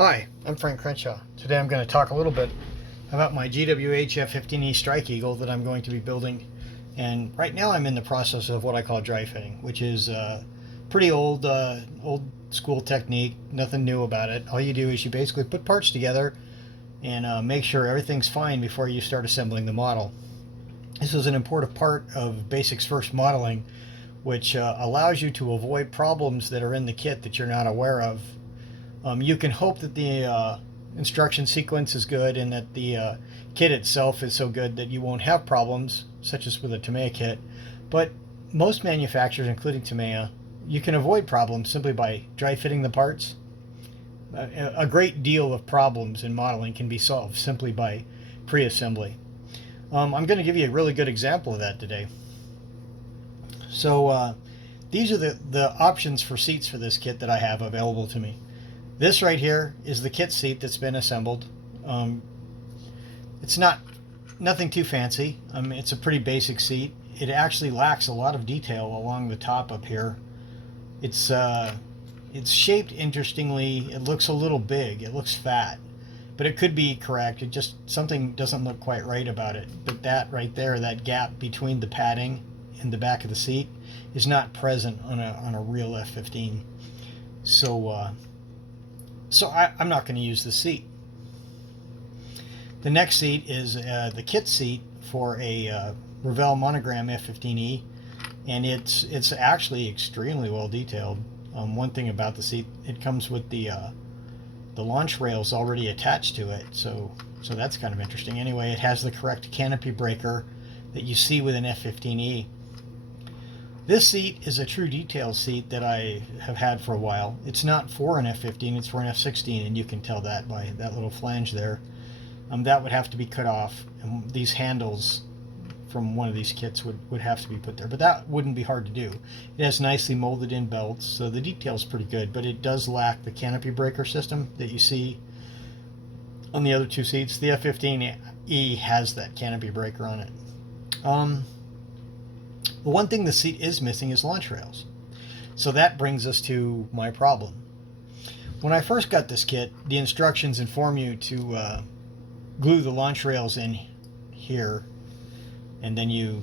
Hi, I'm Frank Crenshaw. Today I'm going to talk a little bit about my GWH F-15e Strike Eagle that I'm going to be building. And right now I'm in the process of what I call dry fitting, which is pretty old school technique, nothing new about it. All you do is you basically put parts together and make sure everything's fine before you start assembling the model. This is an important part of basics first modeling, which allows you to avoid problems that are in the kit that you're not aware of. You can hope that the instruction sequence is good and that the kit itself is so good that you won't have problems, such as with a Tamiya kit. But most manufacturers, including Tamiya, you can avoid problems simply by dry fitting the parts. A great deal of problems in modeling can be solved simply by pre-assembly. I'm going to give you a really good example of that today. So these are the options for seats for this kit that I have available to me. This right here is the kit seat that's been assembled. It's nothing too fancy. It's a pretty basic seat. It actually lacks a lot of detail along the top up here. It's shaped interestingly. It looks a little big. It looks fat, but it could be correct. It just something doesn't look quite right about it. But that right there, that gap between the padding and the back of the seat, is not present on a real F-15. So I'm not going to use the seat. The next seat is the kit seat for a Revell Monogram F-15e, and it's actually extremely well detailed. One thing about the seat, it comes with the launch rails already attached to it, so that's kind of interesting. Anyway, it has the correct canopy breaker that you see with an F-15e. This seat is a true detail seat that I have had for a while. It's not for an F-15, it's for an F-16, and you can tell that by that little flange there. That would have to be cut off, and these handles from one of these kits would have to be put there, but that wouldn't be hard to do. It has nicely molded in belts, so the detail's pretty good, but it does lack the canopy breaker system that you see on the other two seats. The F-15E has that canopy breaker on it. The one thing the seat is missing is launch rails. So that brings us to my problem. When I first got this kit, the instructions inform you to glue the launch rails in here, and then you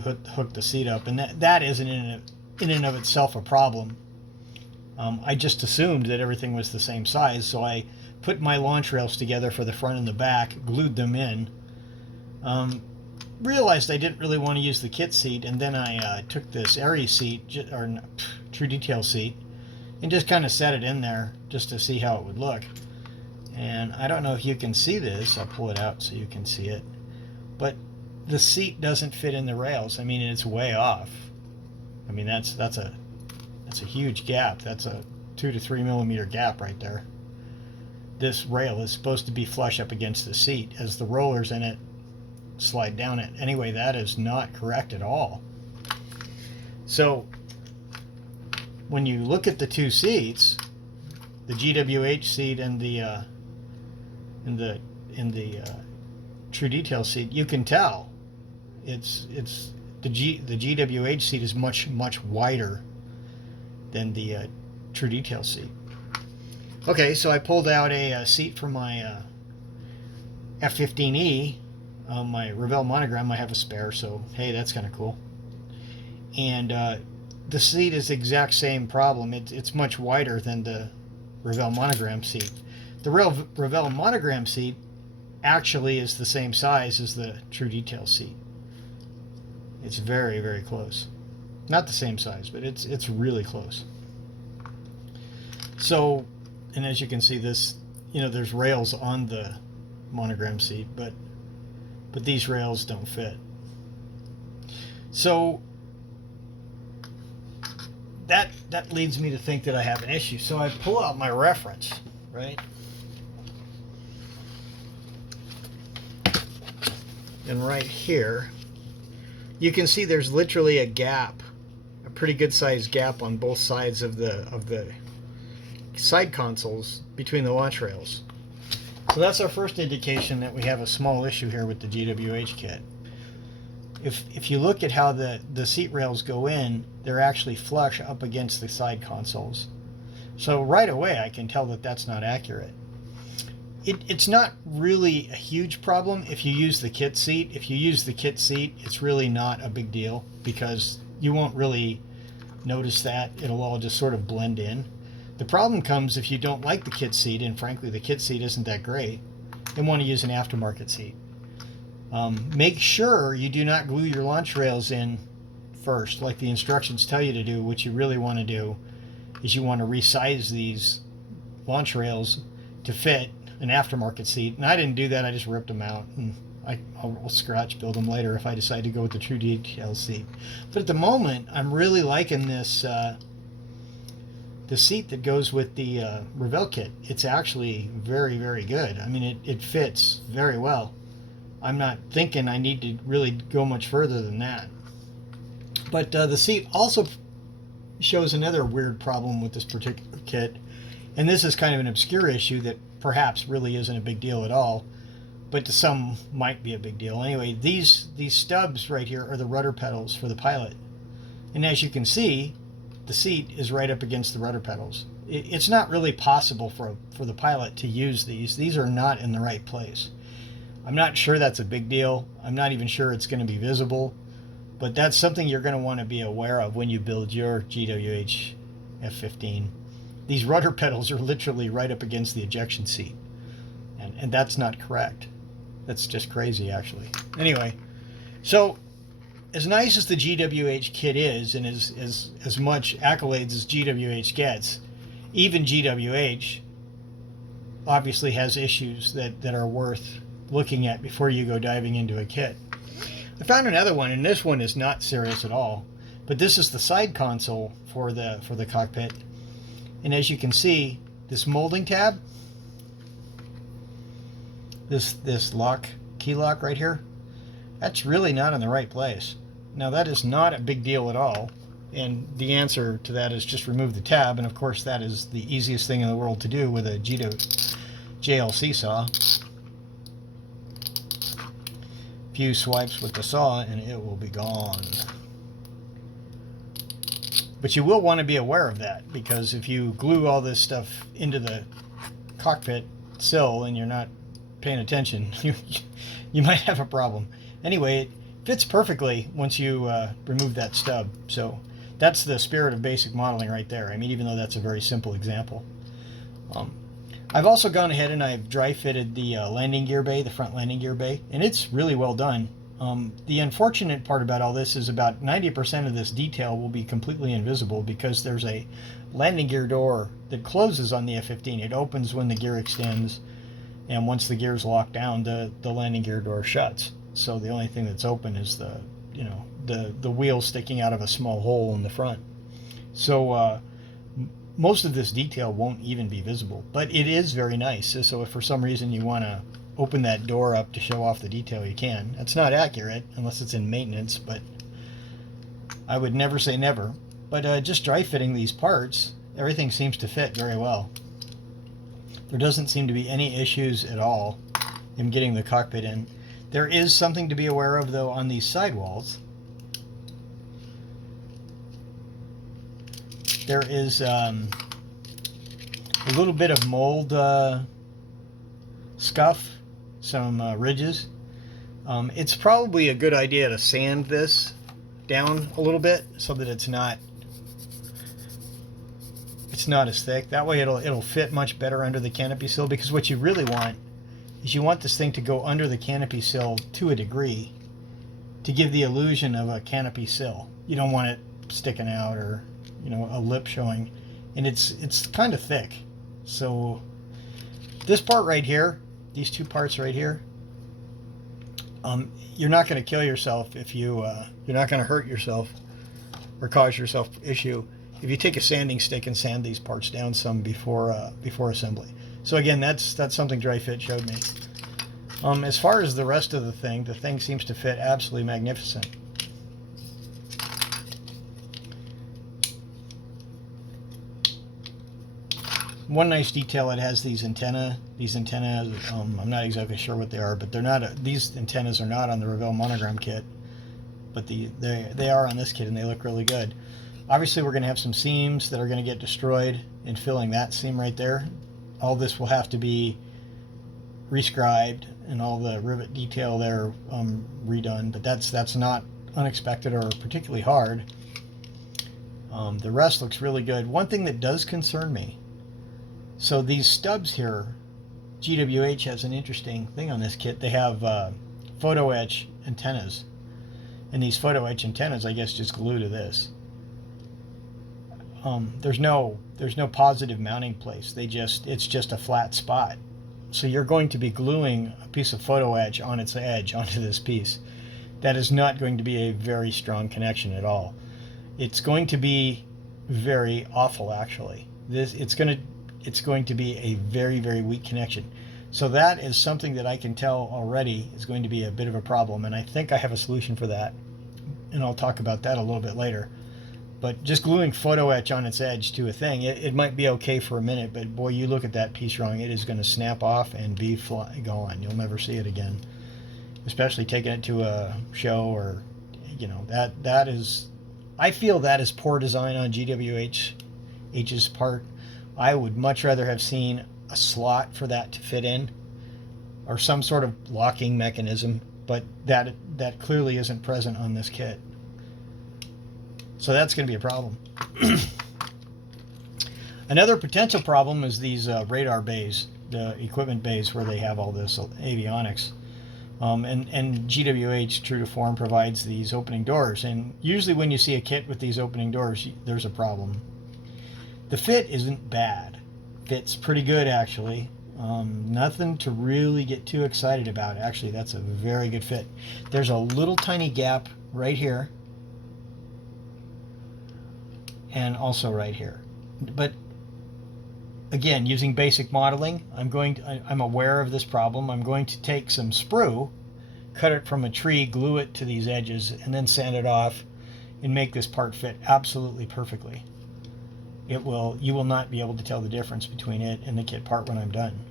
hook the seat up, and that isn't in and of itself a problem. I just assumed that everything was the same size, so I put my launch rails together for the front and the back, glued them in. Realized I didn't really want to use the kit seat, and then I took this Aries seat, or True Detail seat, and just kind of set it in there just to see how it would look. And I don't know if you can see this. I'll pull it out so you can see it. But the seat doesn't fit in the rails. I mean, it's way off. I mean, that's a huge gap. That's a 2 to 3 millimeter gap right there. This rail is supposed to be flush up against the seat as the rollers in it slide down it. Anyway, that is not correct at all. So when you look at the two seats, the GWH seat and the True Detail seat, you can tell it's the GWH seat is much wider than the True Detail seat. Okay, so I pulled out a seat from my F-15e. My Revell Monogram, I have a spare, so hey, that's kind of cool. And the seat is the exact same problem. It's much wider than the Revell Monogram seat. The Revell Monogram seat actually is the same size as the True Detail seat. It's very, very close. Not the same size, but it's really close. So, and as you can see, this, there's rails on the Monogram seat, but these rails don't fit. So that leads me to think that I have an issue. So I pull out my reference, right? And right here, you can see there's literally a gap, a pretty good sized gap on both sides of the side consoles between the launch rails. So that's our first indication that we have a small issue here with the GWH kit. If you look at how the seat rails go in, they're actually flush up against the side consoles. So right away I can tell that that's not accurate. It's not really a huge problem if you use the kit seat. If you use the kit seat, it's really not a big deal because you won't really notice that. It'll all just sort of blend in. The problem comes if you don't like the kit seat, and frankly the kit seat isn't that great, and want to use an aftermarket seat. Make sure you do not glue your launch rails in first, like the instructions tell you to do. What you really want to do is you want to resize these launch rails to fit an aftermarket seat. And I didn't do that. I just ripped them out, and I'll scratch build them later if I decide to go with the true detail seat. But at the moment, I'm really liking this the seat that goes with the Revell kit. It's actually very, very good. I mean, it fits very well. I'm not thinking I need to really go much further than that. But the seat also shows another weird problem with this particular kit. And this is kind of an obscure issue that perhaps really isn't a big deal at all, but to some might be a big deal. Anyway, these stubs right here are the rudder pedals for the pilot. And as you can see, the seat is right up against the rudder pedals. It's not really possible for the pilot to use these. These are not in the right place. I'm not sure that's a big deal. I'm not even sure it's going to be visible, but that's something you're going to want to be aware of when you build your GWH F-15. These rudder pedals are literally right up against the ejection seat, and that's not correct. That's just crazy, actually. Anyway, so as nice as the GWH kit is, and as much accolades as GWH gets, even GWH obviously has issues that are worth looking at before you go diving into a kit. I found another one, and this one is not serious at all, but this is the side console for the cockpit. And as you can see, this molding tab, this key lock right here, that's really not in the right place. Now that is not a big deal at all, and the answer to that is just remove the tab, and of course that is the easiest thing in the world to do with a JLC saw. Few swipes with the saw and it will be gone. But you will want to be aware of that, because if you glue all this stuff into the cockpit sill and you're not paying attention, you might have a problem. Anyway, it fits perfectly once you remove that stub. So that's the spirit of basic modeling right there. I mean, even though that's a very simple example. I've also gone ahead and I've dry fitted the landing gear bay, the front landing gear bay, and it's really well done. The unfortunate part about all this is about 90% of this detail will be completely invisible because there's a landing gear door that closes on the F-15. It opens when the gear extends, and once the gear is locked down, the landing gear door shuts. So the only thing that's open is the wheel sticking out of a small hole in the front. So most of this detail won't even be visible, but it is very nice. So if for some reason you want to open that door up to show off the detail, you can. It's not accurate unless it's in maintenance, but I would never say never. But just dry fitting these parts, everything seems to fit very well. There doesn't seem to be any issues at all in getting the cockpit in. There is something to be aware of though on these sidewalls. There is a little bit of mold scuff, some ridges. It's probably a good idea to sand this down a little bit so that it's not as thick. That way it'll fit much better under the canopy sill, because what you really want is you want this thing to go under the canopy sill to a degree to give the illusion of a canopy sill. You don't want it sticking out or a lip showing, and it's kind of thick. So this part right here, these two parts right here, you're not going to kill yourself if you're not going to hurt yourself or cause yourself issue if you take a sanding stick and sand these parts down some before assembly. So again, that's something Dry Fit showed me. As far as the rest of the thing seems to fit absolutely magnificent. One nice detail, it has these antennas. I'm not exactly sure what they are, but they're not. These antennas are not on the Revell monogram kit, but they are on this kit, and they look really good. Obviously, we're going to have some seams that are going to get destroyed in filling that seam right there. All this will have to be rescribed and all the rivet detail there redone, but that's not unexpected or particularly hard. The rest looks really good. One thing that does concern me, so these stubs here, GWH has an interesting thing on this kit. They have photo etch antennas, and these photo etch antennas, I guess, just glue to this. There's no positive mounting place. It's just a flat spot. So you're going to be gluing a piece of photo etch on its edge onto this piece. That is not going to be a very strong connection at all. It's going to be very awful, actually. It's going to be a very, very weak connection. So that is something that I can tell already is going to be a bit of a problem, and I think I have a solution for that, and I'll talk about that a little bit later. But just gluing photo etch on its edge to a thing, it might be okay for a minute, but boy, you look at that piece wrong, it is going to snap off and be gone. You'll never see it again. Especially taking it to a show, or that is, I feel that is poor design on GWH's part. I would much rather have seen a slot for that to fit in, or some sort of locking mechanism, but that clearly isn't present on this kit. So that's going to be a problem. Another potential problem is these radar bays, the equipment bays where they have all this avionics. And GWH, true to form, provides these opening doors. And usually when you see a kit with these opening doors, there's a problem. The fit isn't bad. Fits pretty good, actually. Nothing to really get too excited about. Actually, that's a very good fit. There's a little tiny gap right here, and also right here. But again, using basic modeling, I'm aware of this problem. I'm going to take some sprue, cut it from a tree, glue it to these edges, and then sand it off and make this part fit absolutely perfectly. You will not be able to tell the difference between it and the kit part when I'm done.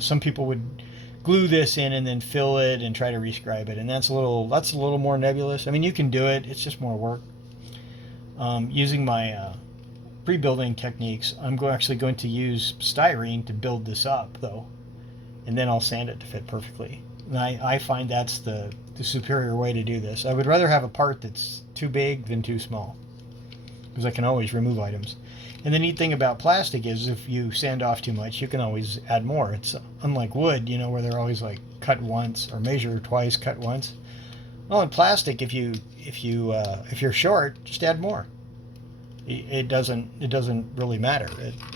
Some people would glue this in and then fill it and try to rescribe it, and that's a little more nebulous. I mean, you can do it, it's just more work. Using my pre-building techniques, I'm actually going to use styrene to build this up, though, and then I'll sand it to fit perfectly. And I find that's the superior way to do this. I would rather have a part that's too big than too small, because I can always remove items. And the neat thing about plastic is if you sand off too much, you can always add more. It's unlike wood, where they're always like cut once or measure twice, cut once. Well, in plastic, if you're short, just add more. It doesn't really matter.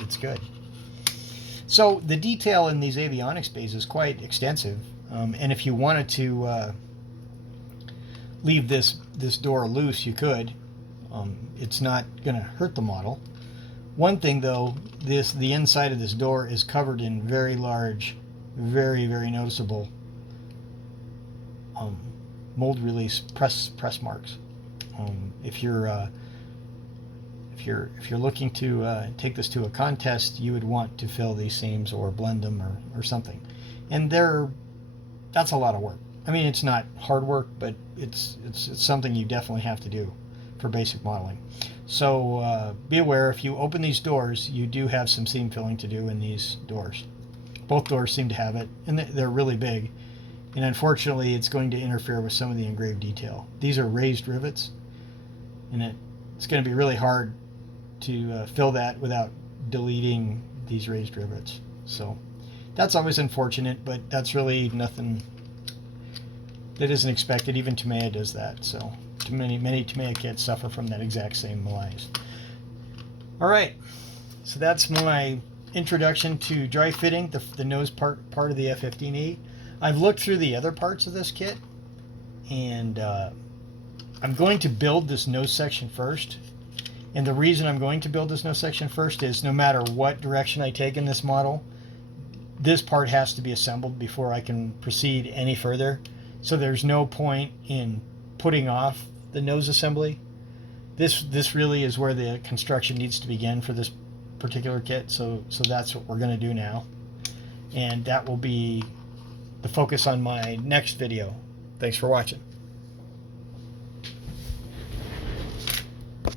It's good. So the detail in these avionics bays is quite extensive, and if you wanted to leave this door loose, you could. It's not going to hurt the model. One thing, though, the inside of this door is covered in very large, very, very noticeable mold release press marks. If you're looking to take this to a contest, you would want to fill these seams or blend them or something. And that's a lot of work. I mean, it's not hard work, but it's something you definitely have to do for basic modeling. So be aware, if you open these doors, you do have some seam filling to do in these doors. Both doors seem to have it, and they're really big. And unfortunately, it's going to interfere with some of the engraved detail. These are raised rivets, and it's going to be really hard to fill that without deleting these raised rivets. So that's always unfortunate, but that's really nothing that isn't expected. Even Tamiya does that. So many Tamiya kits suffer from that exact same malaise. All right, so that's my introduction to dry fitting the nose part of the F-15e. I've looked through the other parts of this kit, and I'm going to build this nose section first. And the reason I'm going to build this nose section first is no matter what direction I take in this model, this part has to be assembled before I can proceed any further. So there's no point in putting off the nose assembly. This really is where the construction needs to begin for this particular kit. So that's what we're going to do now. And that will be the focus on my next video. Thanks for watching.